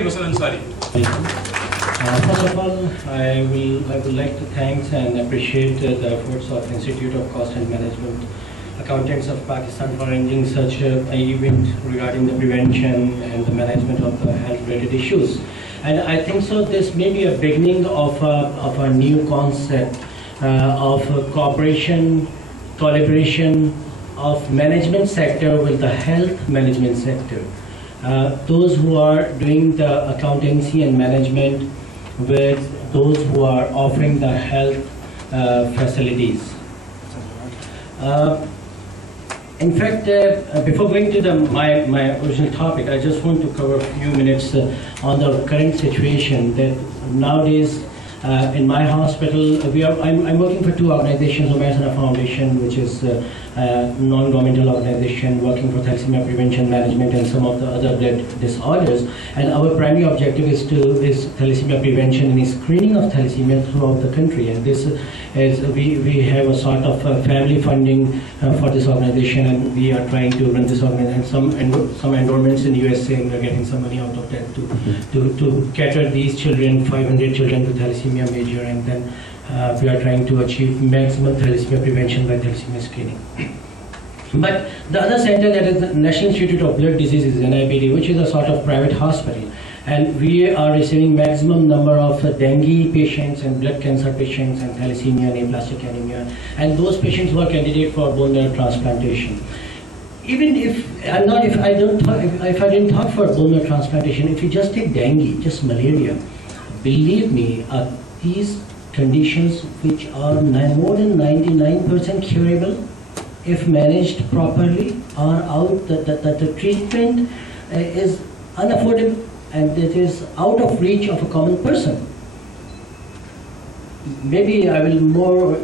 First of all, I would like to thank and appreciate the efforts of Institute of Cost and Management Accountants of Pakistan for arranging such an event regarding the prevention and the management of the health-related issues. And I think so this may be a beginning of a new concept of cooperation, collaboration of management sector with the health management sector. Those who are doing the accountancy and management with those who are offering the health facilities. In fact, before going to my original topic, I just want to cover a few minutes on the current situation that nowadays in my hospital, I'm working for two organizations, Omarsana Foundation, which is a non-governmental organization working for thalassemia prevention management and some of the other blood disorders. And our primary objective is thalassemia prevention and screening of thalassemia throughout the country. And this is, we have a sort of family funding for this organization, and we are trying to run this organization. Some endowments in USA, and we're getting some money out of that to cater these children, 500 children with thalassemia major, and then we are trying to achieve maximum thalassemia prevention by thalassemia screening. But the other center, that is the National Institute of Blood Diseases, NIBD, which is a sort of private hospital, and we are receiving maximum number of dengue patients and blood cancer patients and thalassemia and aplastic anemia, and those patients who are candidate for bone marrow transplantation. Even if I didn't talk for bone marrow transplantation, if you just take dengue, just malaria, believe me, these conditions which are more than 99% curable, if managed properly, are out. The treatment is unaffordable and it is out of reach of a common person. Maybe I will more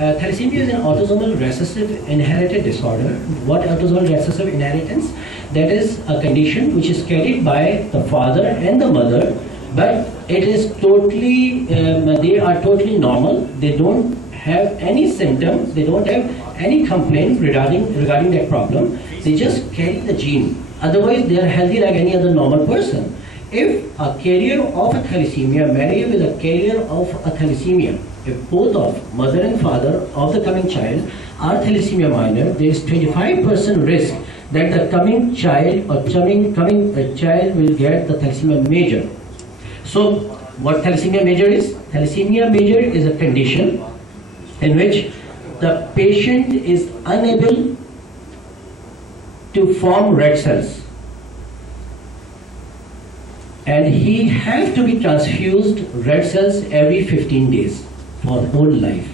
Thalassemia is an autosomal recessive inherited disorder. What autosomal recessive inheritance? That is a condition which is carried by the father and the mother, but it is totally, they are totally normal. They don't have any symptoms, they don't have any complaint regarding that problem. They just carry the gene. Otherwise, they are healthy like any other normal person. If a carrier of a thalassemia marry with a carrier of a thalassemia, if both of mother and father of the coming child are thalassemia minor, there is 25% risk that the coming child or coming child will get the thalassemia major. So, what thalassemia major is? Thalassemia major is a condition in which the patient is unable to form red cells, and he has to be transfused red cells every 15 days for whole life.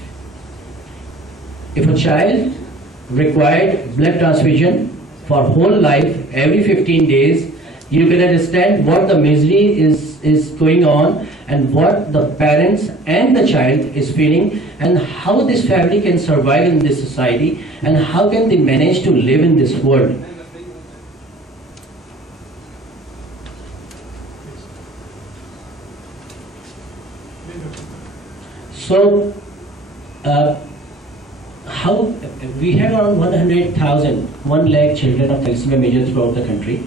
If a child required blood transfusion for whole life every 15 days, you can understand what the misery is going on, and what the parents and the child is feeling, and how this family can survive in this society, and how can they manage to live in this world. So, how we have around 1 lakh children of thalassemia major throughout the country,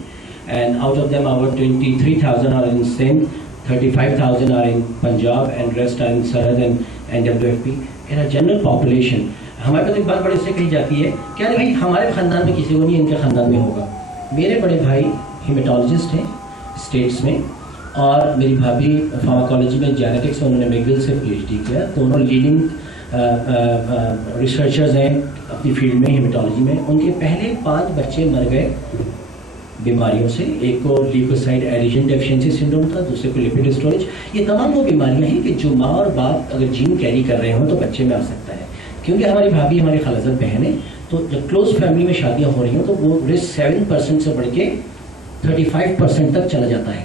and out of them about 23,000 are in Sindh, 35,000 are in Punjab, and rest are in Sarhad and NWFP. In a general population, ہمارے پاس ایک بات بڑے سے کہی جاتی ہے کہ ارے بھائی ہمارے خاندان میں کسی کو نہیں، ان کے خاندان میں ہوگا. میرے بڑے بھائی ہیمیٹالوجسٹ ہیں اسٹیٹس میں، اور میری بھابھی فارماکالوجی میں جینیٹکس میں انہوں نے میگل سے پی ایچ ڈی کیا. دونوں لیڈنگ ریسرچرز ہیں اپنی فیلڈ میں ہیمیٹالوجی میں. ان کے پہلے 5 بچے مر گئے بیماریوں سے. ایک کو لیوکوسائٹ ایریجن ڈیفیشنسی سنڈروم تھا، دوسرے کو لپڈ اسٹوریج. یہ تمام وہ بیماریاں ہیں کہ جو ماں اور باپ اگر جین کیری کر رہے ہوں تو بچے میں آ سکتا ہے. کیونکہ ہماری بھابھی ہماری خالصت بہن ہے، تو جب کلوز فیملی میں شادیاں ہو رہی ہوں تو وہ رسک 7% سے بڑھ کے 35% تک چلا جاتا ہے.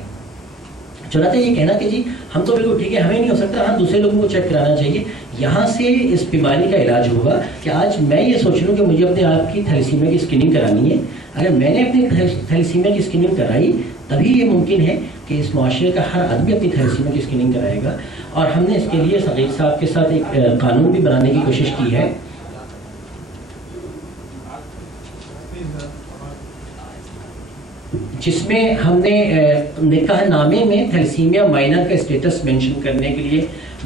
چنانچہ یہ کہنا کہ جی ہم تو بالکل ٹھیک ہے، ہمیں نہیں ہو سکتا، ہاں دوسرے لوگوں کو چیک کرانا چاہیے. یہاں سے اس بیماری کا علاج ہوگا کہ آج میں یہ سوچ لوں کہ مجھے اپنے آپ کی تھیلیسیمیا کی اسکریننگ کرانی ہے. اگر میں نے اپنی تھیلیسیمیا کی اسکریننگ کرائی تبھی یہ ممکن ہے کہ اس معاشرے کا ہر آدمی اپنی تھیلیسیمیا کی اسکریننگ کرائے گا. اور ہم نے اس کے لیے ثقیل صاحب کے ساتھ ایک قانون بھی بنانے کی کوشش کی ہے جس میں ہم نے نکاح نامے میں تھیلیسیمیا مائنر کا اسٹیٹس مینشن کرنے کے لیے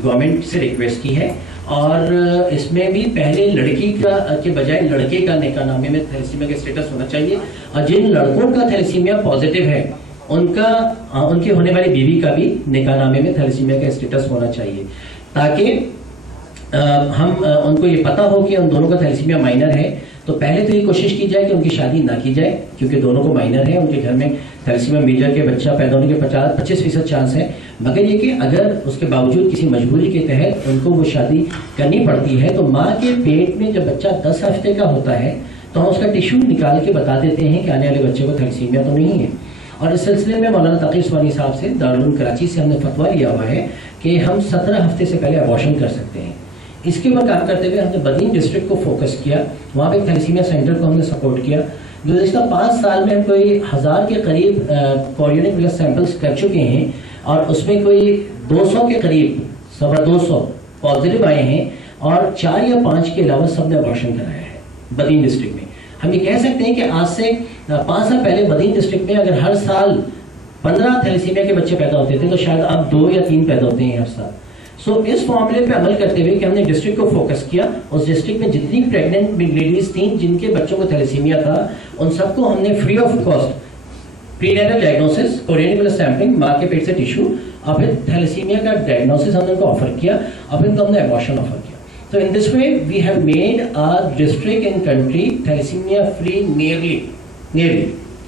گورنمنٹ سے ریکویسٹ کی ہے. اور اس میں بھی پہلے لڑکی کا کے بجائے لڑکے کا نکاح نامے میں تھیلیسیمیا کا اسٹیٹس ہونا چاہیے. اور جن لڑکوں کا تھیلیسیمیا پازیٹیو ہے ان کی ہونے والی بیوی کا بھی نکاح نامے میں تھیلیسیمیا کا اسٹیٹس ہونا چاہیے، تاکہ ہم ان کو یہ پتہ ہو کہ ان دونوں کا تھیلیسیمیا مائنر ہے. تو پہلے تو یہ کوشش کی جائے کہ ان کی شادی نہ کی جائے، کیونکہ دونوں کو مائنر ہے، ان کے گھر میں تھیلیسیمیا میجر کے بچہ پیدا ہونے کے 25% چانس ہے. مگر یہ کہ اگر اس کے باوجود کسی مجبوری کے تحت ان کو وہ شادی کرنی پڑتی ہے تو ماں کے پیٹ میں جب بچہ 10 ہفتے کا ہوتا ہے تو ہم اس کا ٹیشو نکال کے بتا دیتے ہیں کہ آنے والے بچے کو تھیلیسیمیا تو نہیں ہے. اور اس سلسلے میں مولانا تقی عثمانی صاحب سے دارالعلوم کراچی سے ہم نے فتویٰ لیا ہوا ہے کہ ہم 17 ہفتے سے پہلے ابارشن کر سکتے ہیں. اس کے اوپر کام کرتے ہوئے ہم نے بدین ڈسٹرکٹ کو فوکس کیا، وہاں پہ تھیلیسیمیا سینٹر کو ہم نے سپورٹ کیا. گزشتہ 5 سال میں ہم کوئی 1000 کے قریب کورینک بلڈ سیمپلس کر چکے ہیں، اور اس میں کوئی 200 کے قریب 250 پازیٹیو آئے ہیں، اور 4 یا 5 کے علاوہ سب نے ابارشن کرایا ہے بدین ڈسٹرکٹ میں. ہم یہ کہہ سکتے ہیں کہ آج سے 5 سال پہلے بدین ڈسٹرکٹ میں اگر ہر سال 15 تھیلیسیمیا کے بچے پیدا ہوتے تھے تو شاید اب 2 یا 3 پیدا ہوتے ہیں ہر سال. سو اس فارمولے پہ عمل کرتے ہوئے کہ ہم نے ڈسٹرکٹ کو فوکس کیا، اس ڈسٹرکٹ میں جتنی پریگننٹ لیڈیز تھیں جن کے بچوں کو تھیلیسیمیا تھا ان سب کو ہم نے free of cost prenatal diagnosis, chorionic blood sampling, ماں کے پیٹ سے ٹیشو، اور پھر تھیلیسیمیا کا ڈائگنوسس ہم نے ان کو آفر کیا، اور پھر ہم نے ابارشن آفر کیا. So in this way we have made our district and country thalassemia free nearly.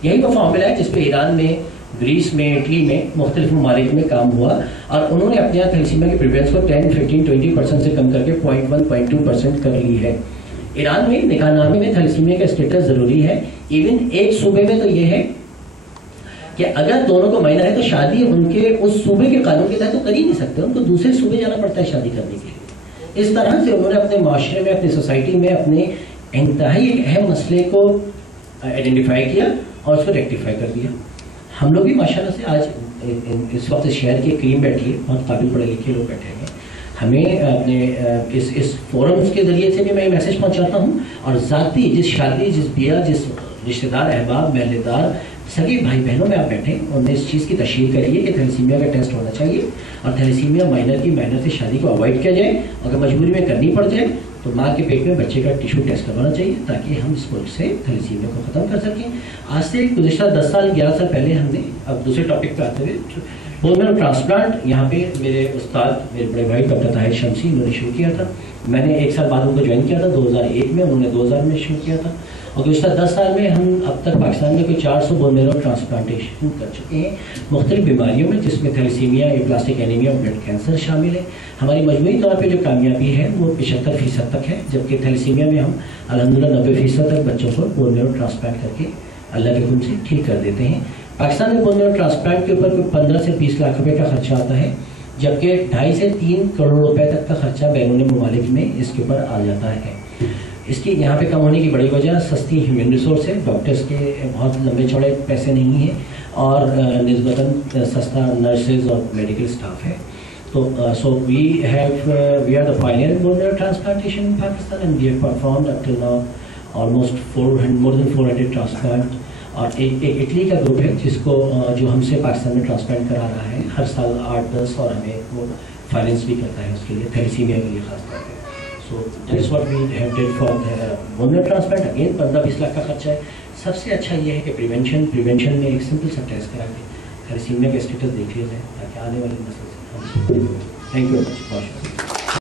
یہی وہ فارمولا ہے جس پہ ایران میں، گریس میں، اٹلی میں، مختلف ممالک میں کام ہوا، اور انہوں نے اپنے یہاں تھیلیسیمیا کی پریویلنس کو 10, 15, 20% سے کم کر کے 0.1, 0.2% کر لی ہے. ایران میں نکاح نامے میں تھیلیسیمیا کا اسٹیٹس ضروری ہے. ایون ایک صوبے میں تو یہ ہے کہ اگر دونوں کو مائنر ہے تو شادی ان کے اس صوبے کے قانون کے تحت تو کر ہی نہیں سکتے، ان کو دوسرے صوبے جانا پڑتا ہے شادی کرنے کے لیے. اس طرح سے انہوں نے اپنے معاشرے میں، اپنی سوسائٹی میں اپنے انتہائی ایک اہم مسئلے کو آئیڈینٹیفائی کیا اور اس کو ریکٹیفائی کر دیا. ہم لوگ بھی ماشاءاللہ سے آج اس وقت شہر کے کریم بیٹھی ہے, بہت قابل پڑھے لکھے لوگ بیٹھے ہیں. ہمیں اپنے اس فورمز کے ذریعے سے بھی میں میسیج پہنچاتا ہوں, اور ذاتی جس شادی, جس بیاہ, جس رشتہ دار, احباب, محلے دار, سگے بھائی بہنوں میں آپ بیٹھیں, انہوں نے اس چیز کی تشہیر کریے کہ تھیلیسیمیا کا ٹیسٹ ہونا چاہیے, اور تھیلیسیمیا مائنر سے شادی کو اوائڈ کیا جائے. اگر مجبوری میں کرنی پڑ جائے تو ماں کے پیٹ میں بچے کا ٹیشو ٹیسٹ کروانا چاہیے, تاکہ ہم اس ملک سے تھیلیسیمیا کو ختم کر سکیں. آج سے گزشتہ 10 سال 11 سال پہلے ہم نے, اب دوسرے ٹاپک پہ آتے ہوئے, بون میرو ٹرانسپلانٹ یہاں پہ میرے استاد, میرے بڑے بھائی ڈاکٹر طاہر شمسی, انہوں نے شروع کیا تھا. میں نے 1 سال بعد ان کو جوائن کیا تھا 2001 میں, انہوں نے 2000 میں شروع کیا تھا. اور گزشتہ 10 سال میں ہم اب تک پاکستان میں کوئی 400 بون میرو ٹرانسپلانٹیشن کر چکے ہیں مختلف بیماریوں میں, جس میں تھیلیسیمیا, پلاسٹک اینیمیا اور بلڈ کینسر شامل ہے. ہماری مجموعی طور پہ جو کامیابی ہے وہ 75% تک ہے, جبکہ تھیلیسیمیا میں ہم الحمدللہ 90% تک بچوں کو بون میرو ٹرانسپلانٹ کر کے اللہ کے حکم سے ٹھیک کر دیتے ہیں. پاکستان میں بون میرو ٹرانسپلانٹ کے اوپر کوئی 15 سے 20 لاکھ روپے کا خرچہ آتا ہے, جبکہ 2.5 سے 3 کروڑ روپے تک کا خرچہ بیرون ممالک میں اس کے اوپر آ جاتا ہے. اس کی یہاں پہ کم ہونے کی بڑی وجہ سستی ہیومن ریسورس ہے, ڈاکٹرس کے بہت لمبے چوڑے پیسے نہیں ہیں, اور نسبتاً سستا نرسز اور میڈیکل اسٹاف ہے. تو so we are the pioneer in bone marrow transplantation in Pakistan, and we have performed up till now almost more than 400 transplant. اور ایک اٹلی کا گروپ ہے جس کو جو ہم سے پاکستان میں ٹرانسپلانٹ کرا رہا ہے, ہر سال 8-10, اور ہمیں وہ فائنینس بھی کرتا ہے اس کے لیے, تھیلیسیمیا کے لیے خاص طور پہ. So that is what we have did for bone marrow transplant. Again 15-20 lakh کا خرچہ ہے. سب سے اچھا یہ ہے کہ پریونشن میں ایک سمپل سا ٹیسٹ کرا کے تھیلیسیمیا کا اسٹیٹس دیکھ لیا جائے, تاکہ آنے والی نسل سے. Thank you very much.